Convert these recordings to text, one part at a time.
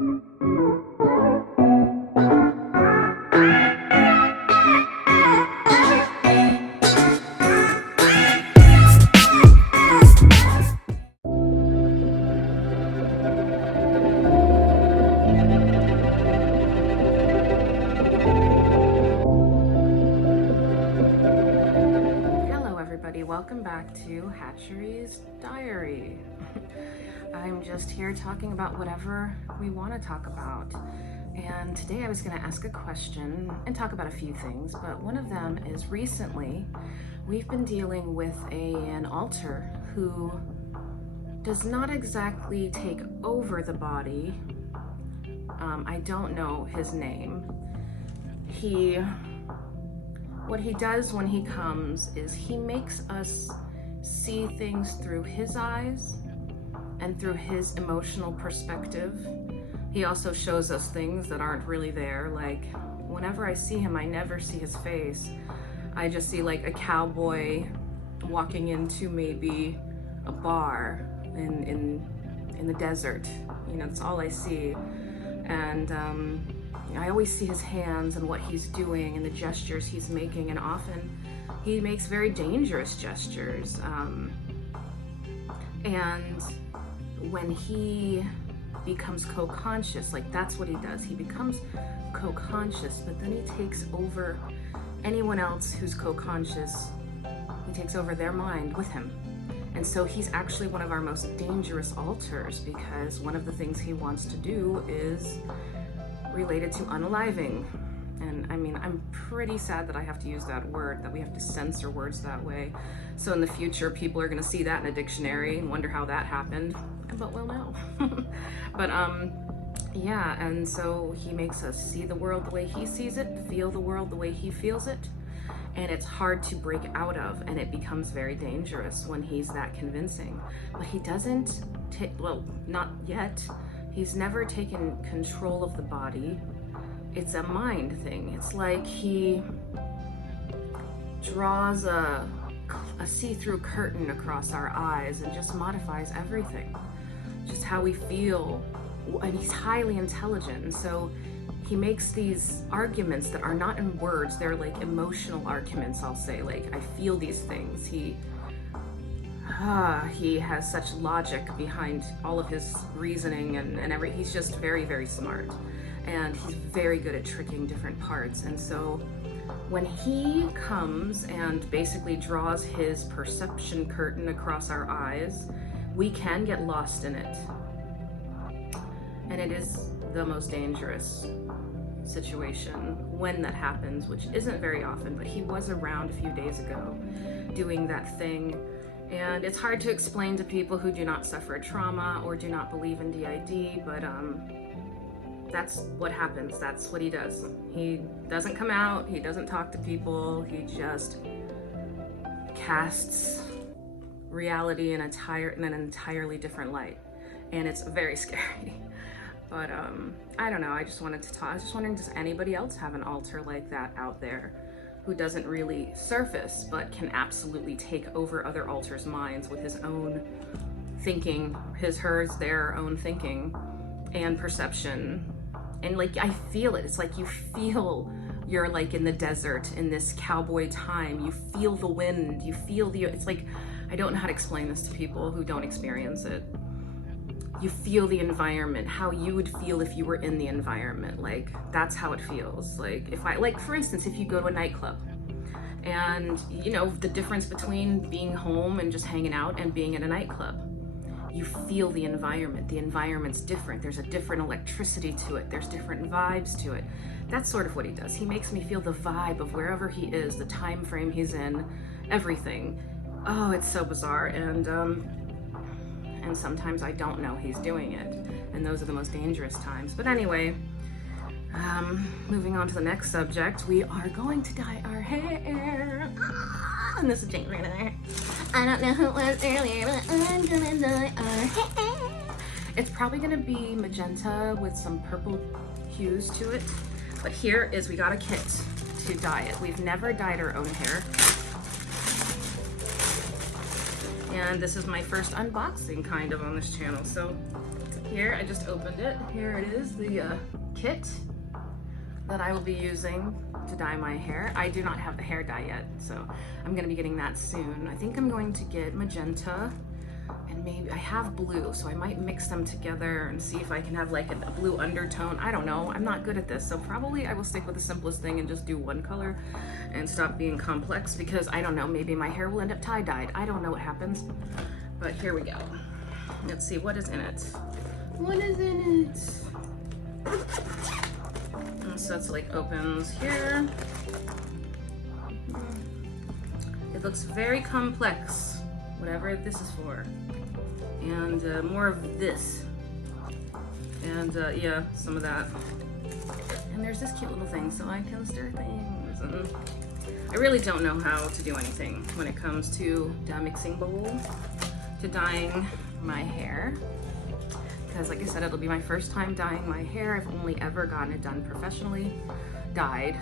Welcome back to Hatchery's Diary. I'm just here talking about whatever we want to talk about. And today I was going to ask a question and talk about a few things, but one of them is recently we've been dealing with an alter who does not exactly take over the body. I don't know his name. What he does when he comes is he makes us see things through his eyes and through his emotional perspective. He also shows us things that aren't really there. Like whenever I see him, I never see his face. I just see like a cowboy walking into maybe a bar in the desert. You know, that's all I see. And I always see his hands and what he's doing and the gestures he's making, and often he makes very dangerous gestures. And when he becomes co-conscious, like that's what he does. He becomes co-conscious, but then he takes over anyone else who's co-conscious. He takes over their mind with him. And so he's actually one of our most dangerous alters, because one of the things he wants to do is related to unaliving. And I mean, I'm pretty sad that I have to use that word, that we have to censor words that way. So in the future, people are gonna see that in a dictionary and wonder how that happened, but we'll know. But yeah, and so he makes us see the world the way he sees it, feel the world the way he feels it, and it's hard to break out of, and it becomes very dangerous when he's that convincing. But he doesn't well, not yet. He's never taken control of the body. It's a mind thing. It's like he draws a see-through curtain across our eyes and just modifies everything, just how we feel. And he's highly intelligent, and so he makes these arguments that are not in words. They're like emotional arguments, I'll say. Like, I feel these things. He has such logic behind all of his reasoning and he's just very, very smart. And he's very good at tricking different parts. And so when he comes and basically draws his perception curtain across our eyes, we can get lost in it. And it is the most dangerous situation when that happens, which isn't very often, but he was around a few days ago doing that thing. And it's hard to explain to people who do not suffer trauma or do not believe in DID, but that's what happens. That's what he does. He doesn't come out, he doesn't talk to people, he just casts reality in an entirely different light. And it's very scary. But I don't know, I just wanted to talk. I was just wondering, does anybody else have an alter like that out there who doesn't really surface, but can absolutely take over other alters' minds with his own thinking, their own thinking and perception? And like, I feel it. It's like you feel you're like in the desert in this cowboy time. You feel the wind, you feel it's like, I don't know how to explain this to people who don't experience it. You feel the environment, how you would feel if you were in the environment. Like, that's how it feels. Like, for instance, if you go to a nightclub and, you know, the difference between being home and just hanging out and being in a nightclub, you feel the environment. The environment's different. There's a different electricity to it. There's different vibes to it. That's sort of what he does. He makes me feel the vibe of wherever he is, the time frame he's in, everything. Oh, it's so bizarre. And sometimes I don't know he's doing it, and those are the most dangerous times. But anyway, moving on to the next subject, we are going to dye our hair. And this is Jane's hair. I don't know who it was earlier, but I'm gonna dye our hair. It's probably gonna be magenta with some purple hues to it. But here is, we got a kit to dye it. We've never dyed our own hair. And this is my first unboxing kind of on this channel, so here, I just opened it. Here it is, the kit that I will be using to dye my hair. I do not have the hair dye yet, so I'm gonna be getting that soon. I think I'm going to get magenta, and maybe I have blue, so I might mix them together and see if I can have like a blue undertone. I don't know, I'm not good at this, so probably I will stick with the simplest thing and just do one color and stop being complex, because I don't know, maybe my hair will end up tie-dyed. I don't know what happens, but here we go. Let's see, what is in it? What is in it? So it's like opens here. It looks very complex, whatever this is for. And more of this. And yeah, some of that. And there's this cute little thing so I can stir things. And I really don't know how to do anything when it comes to the mixing bowl, to dyeing my hair. Because like I said, it'll be my first time dyeing my hair. I've only ever gotten it done professionally, dyed,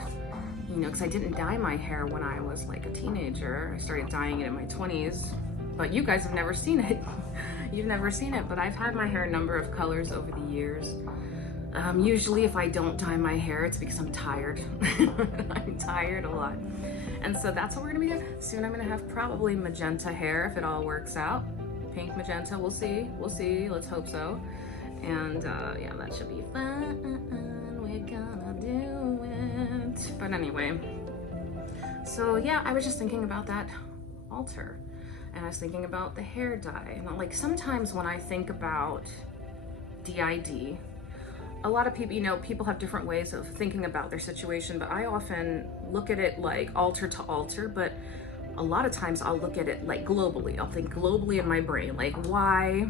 you know, because I didn't dye my hair when I was like a teenager. I started dyeing it in my 20s, but you guys have never seen it. You've never seen it, but I've had my hair a number of colors over the years. Usually if I don't dye my hair, it's because I'm tired. I'm tired a lot. And so that's what we're gonna be doing. Soon I'm gonna have probably magenta hair if it all works out. Pink, magenta, we'll see, let's hope so. And yeah, that should be fun, we're gonna do it. But anyway, so yeah, I was just thinking about that altar, and I was thinking about the hair dye. And like sometimes when I think about DID, a lot of people, you know, people have different ways of thinking about their situation, but I often look at it like altar to altar, but a lot of times I'll look at it like globally. I'll think globally in my brain, like why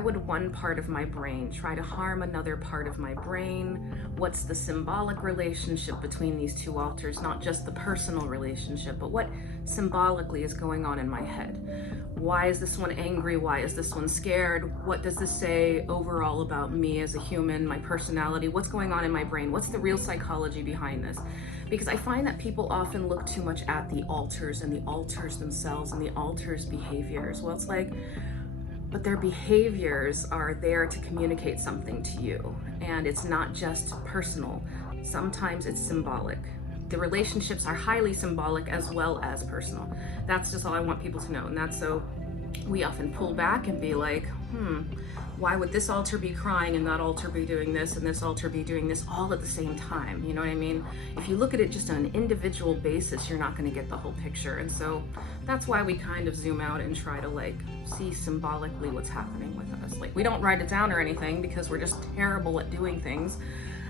would one part of my brain try to harm another part of my brain? What's the symbolic relationship between these two altars? Not just the personal relationship, but what symbolically is going on in my head? Why is this one angry? Why is this one scared? What does this say overall about me as a human, my personality? What's going on in my brain? What's the real psychology behind this? Because I find that people often look too much at the altars and the altars themselves and the altars' behaviors. Well, it's like, but their behaviors are there to communicate something to you. And it's not just personal. Sometimes it's symbolic. The relationships are highly symbolic as well as personal. That's just all I want people to know. And that's so we often pull back and be like, why would this altar be crying and that altar be doing this and this altar be doing this all at the same time? You know what I mean? If you look at it just on an individual basis, you're not going to get the whole picture. And so that's why we kind of zoom out and try to like see symbolically what's happening with us. Like we don't write it down or anything because we're just terrible at doing things,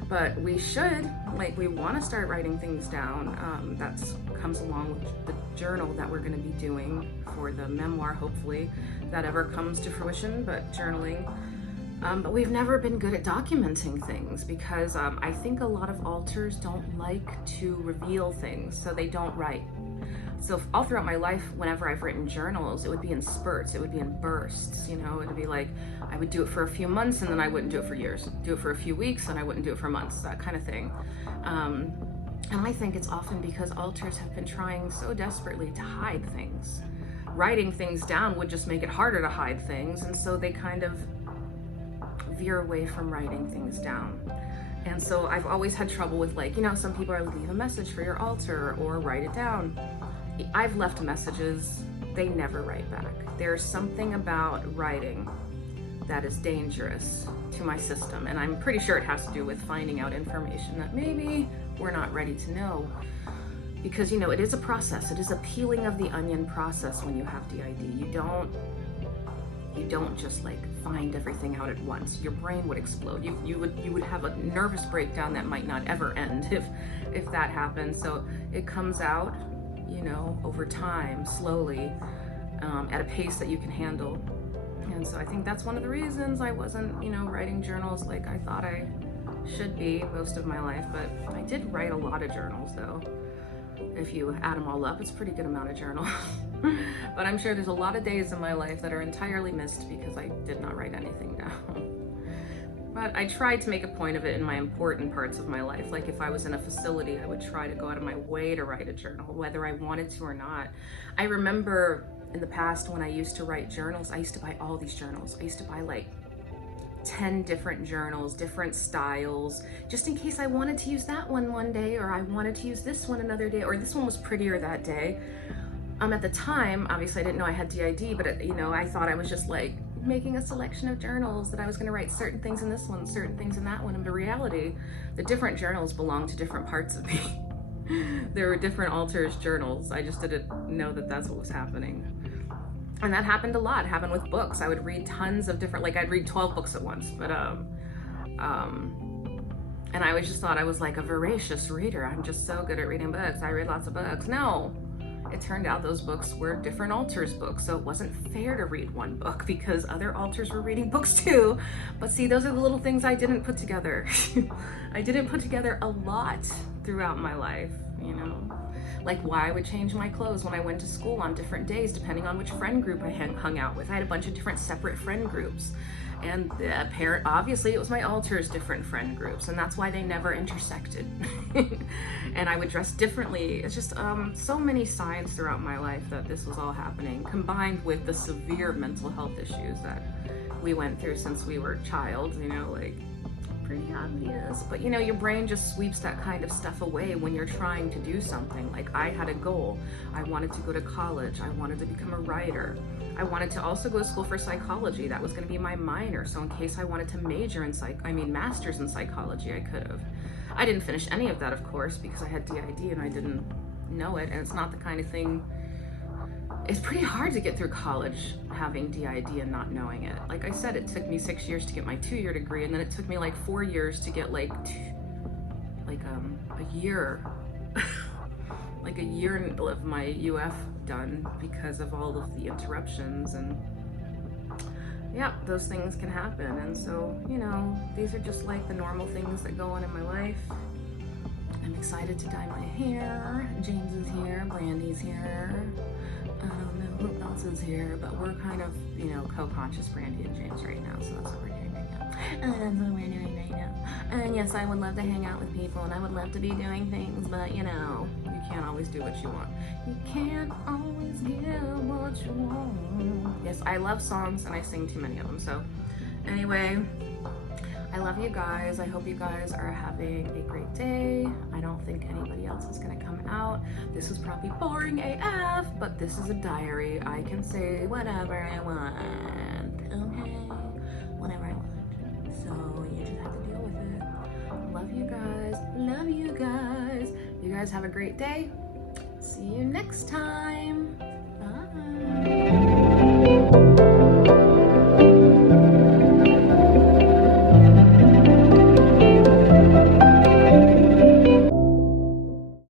but we should, like we want to start writing things down. That comes along with the journal that we're going to be doing for the memoir, hopefully, that ever comes to fruition, but journaling. But we've never been good at documenting things because I think a lot of altars don't like to reveal things, so they don't write. So all throughout my life, whenever I've written journals, it would be in spurts, it would be in bursts, you know, it would be like, I would do it for a few months and then I wouldn't do it for years, do it for a few weeks and I wouldn't do it for months, that kind of thing. And I think it's often because altars have been trying so desperately to hide things. Writing things down would just make it harder to hide things, and so they kind of veer away from writing things down. And so I've always had trouble with, like, you know, some people are like, leave a message for your altar or write it down. I've left messages, they never write back. There's something about writing that is dangerous to my system, and I'm pretty sure it has to do with finding out information that maybe we're not ready to know. Because, you know, it is a process. It is a peeling of the onion process when you have DID. You don't just like find everything out at once. Your brain would explode. You would have a nervous breakdown that might not ever end if that happened. So it comes out, you know, over time, slowly, at a pace that you can handle. And so I think that's one of the reasons I wasn't, you know, writing journals like I thought I should be most of my life. But I did write a lot of journals though. If you add them all up, it's a pretty good amount of journal. But I'm sure there's a lot of days in my life that are entirely missed because I did not write anything down. But I tried to make a point of it in my important parts of my life. Like if I was in a facility, I would try to go out of my way to write a journal, whether I wanted to or not. I remember in the past when I used to write journals, I used to buy all these journals. I used to buy like 10 different journals, different styles, just in case I wanted to use that one day, or I wanted to use this one another day, or this one was prettier that day. At the time, obviously I didn't know I had DID, but you know, I thought I was just like making a selection of journals, that I was going to write certain things in this one, certain things in that one. And in reality, the different journals belong to different parts of me. There were different alters journals. I just didn't know that that's what was happening. And that happened a lot. It happened with books. I would read tons of different, like I'd read 12 books at once, but and I always just thought I was like a voracious reader. I'm just so good at reading books. I read lots of books. No, it turned out those books were different alters books, so it wasn't fair to read one book because other alters were reading books too. But see, those are the little things I didn't put together. I didn't put together a lot throughout my life, you know? Like why I would change my clothes when I went to school on different days, depending on which friend group I hung out with. I had a bunch of different separate friend groups. And obviously it was my alters different friend groups, and that's why they never intersected. And I would dress differently. It's just so many signs throughout my life that this was all happening, combined with the severe mental health issues that we went through since we were child, you know, like pretty obvious. But you know, your brain just sweeps that kind of stuff away when you're trying to do something. Like I had a goal. I wanted to go to college. I wanted to become a writer. I wanted to also go to school for psychology. That was going to be my minor. So in case I wanted to major in master's in psychology, I could have. I didn't finish any of that, of course, because I had DID and I didn't know it. And it's not the kind of thing, it's pretty hard to get through college having DID and not knowing it. Like I said, it took me 6 years to get my 2-year degree, and then it took me like 4 years to get a year, like a year of my UF done because of all of the interruptions. And yeah, those things can happen. And so, you know, these are just like the normal things that go on in my life. I'm excited to dye my hair. James is here, Brandy's here. I don't know who else is here, but we're kind of, you know, co-conscious, Brandy and James right now, so that's what we're doing right now. And that's what we're doing right now. And yes, I would love to hang out with people, and I would love to be doing things, but you know, you can't always do what you want. You can't always get what you want. Yes, I love songs, and I sing too many of them, so anyway, I love you guys. I hope you guys are having a great day. I don't think anybody else is gonna come out. This is probably boring AF, but this is a diary. I can say whatever I want, okay? Whatever I want. So you just have to deal with it. Love you guys. Love you guys. You guys have a great day. See you next time.